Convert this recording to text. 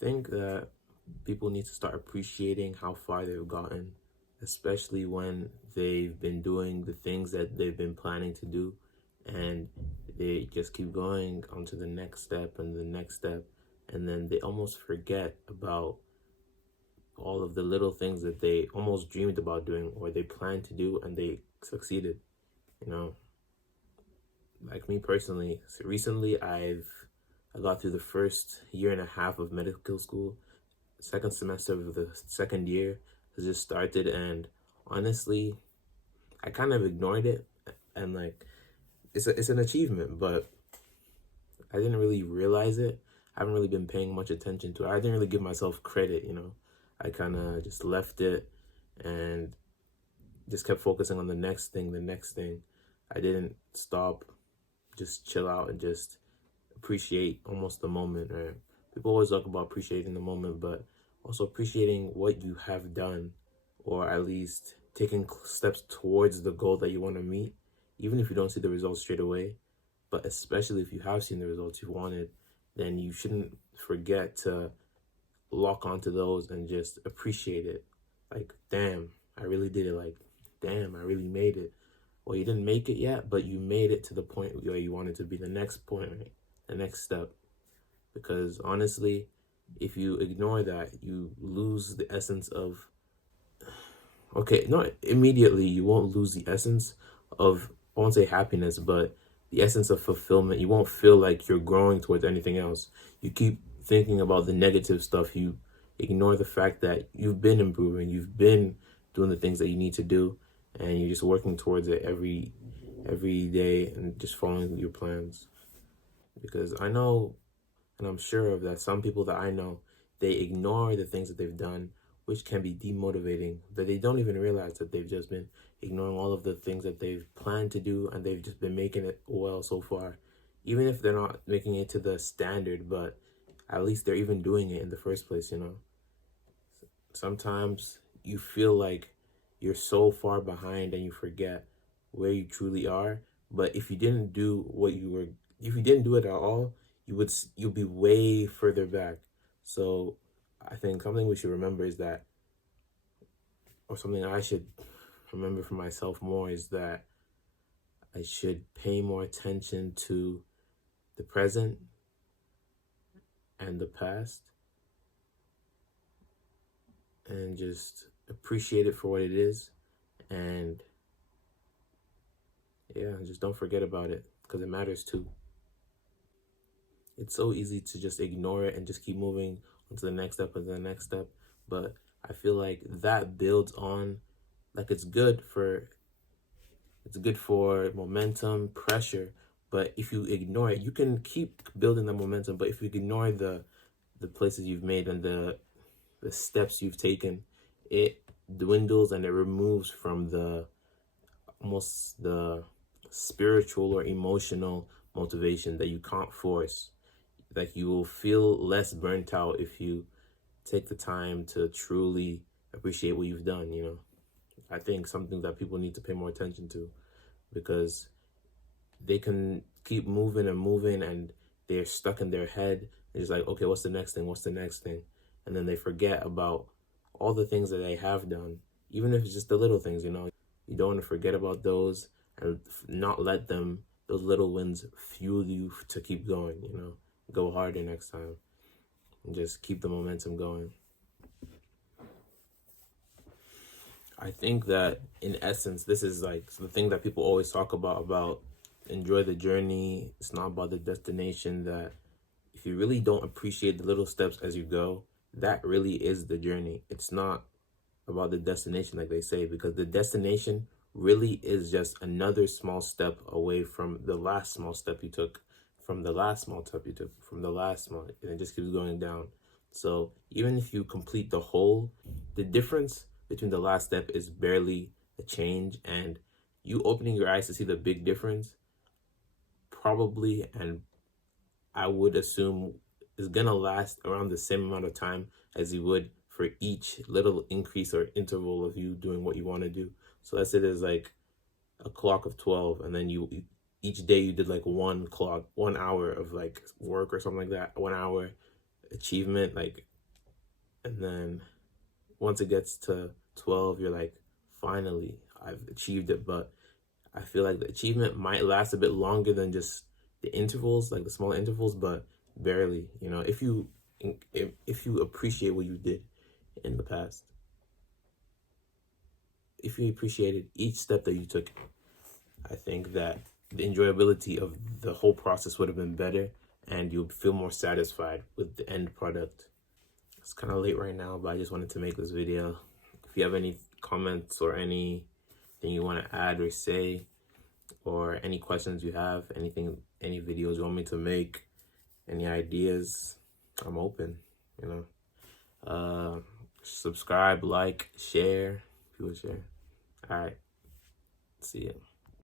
think that people need to start appreciating how far they've gotten, especially when they've been doing the things that they've been planning to do, and they just keep going on to the next step and the next step, and then they almost forget about all of the little things that they almost dreamed about doing or they planned to do and they succeeded. You know, like me personally, so recently I got through the first year and a half of medical school. Second semester of the second year has just started, and honestly, I kind of ignored it. And like, it's an achievement, but I didn't really realize it. I haven't really been paying much attention to it. I didn't really give myself credit, you know. I kind of just left it and just kept focusing on the next thing, the next thing. I didn't stop, just chill out and just appreciate almost the moment, right? People always talk about appreciating the moment, but also appreciating what you have done, or at least taking steps towards the goal that you want to meet, even if you don't see the results straight away. But especially if you have seen the results you wanted, then you shouldn't forget to lock onto those and just appreciate it. Like, damn, I really did it. Like, damn, I really made it. Well, you didn't make it yet, but you made it to the point where you wanted to be, the next point, right? The next step. Because honestly, if you ignore that, you lose the essence of, okay, not immediately, you won't lose the essence of, I won't say happiness, but the essence of fulfillment. You won't feel like you're growing towards anything else. You keep thinking about the negative stuff. You ignore the fact that you've been improving, you've been doing the things that you need to do, and you're just working towards it every day and just following your plans. Because I know, and I'm sure of that, some people that I know, they ignore the things that they've done, which can be demotivating, that they don't even realize that they've just been ignoring all of the things that they've planned to do, and they've just been making it well so far. Even if they're not making it to the standard, but at least they're even doing it in the first place, you know? Sometimes you feel like you're so far behind and you forget where you truly are. But if you didn't do if you didn't do it at all, you'll be way further back. So I think something we should remember is that, or something I should remember for myself more, is that I should pay more attention to the present and the past, and just appreciate it for what it is. And yeah, just don't forget about it, because it matters too. It's so easy to just ignore it and just keep moving on to the next step and the next step. But I feel like that builds on, like, it's good for momentum, pressure. But if you ignore it, you can keep building the momentum. But if you ignore the places you've made and the steps you've taken, it dwindles and it removes from the almost the spiritual or emotional motivation that you can't force. Like, you will feel less burnt out if you take the time to truly appreciate what you've done, you know. I think something that people need to pay more attention to, because they can keep moving and moving and they're stuck in their head. They're just like, okay, what's the next thing? What's the next thing? And then they forget about all the things that they have done, even if it's just the little things, you know. You don't want to forget about those and not let those little wins fuel you to keep going, you know. Go harder next time and just keep the momentum going. I think that in essence, this is like the thing that people always talk about enjoy the journey. It's not about the destination. That if you really don't appreciate the little steps as you go, that really is the journey. It's not about the destination, like they say, because the destination really is just another small step away from the last small step you took, from the last small step you took, from the last small, and it just keeps going down. So even if you complete the whole, the difference between the last step is barely a change, and you opening your eyes to see the big difference probably, and I would assume, is gonna last around the same amount of time as you would for each little increase or interval of you doing what you want to do. So let's say there's like a clock of 12, and then each day you did like 1 hour of like work or something like that, 1 hour achievement, like, and then once it gets to 12, you're like, finally, I've achieved it. But I feel like the achievement might last a bit longer than just the intervals, like the small intervals, but barely, you know, if you appreciate what you did in the past, if you appreciated each step that you took, I think that the enjoyability of the whole process would have been better, and you'll feel more satisfied with the end product. It's kind of late right now, but I just wanted to make this video. If you have any comments or anything you want to add or say, or any questions you have, anything, any videos you want me to make, any ideas, I'm open, you know. Subscribe, like, share, people share. All right, see ya.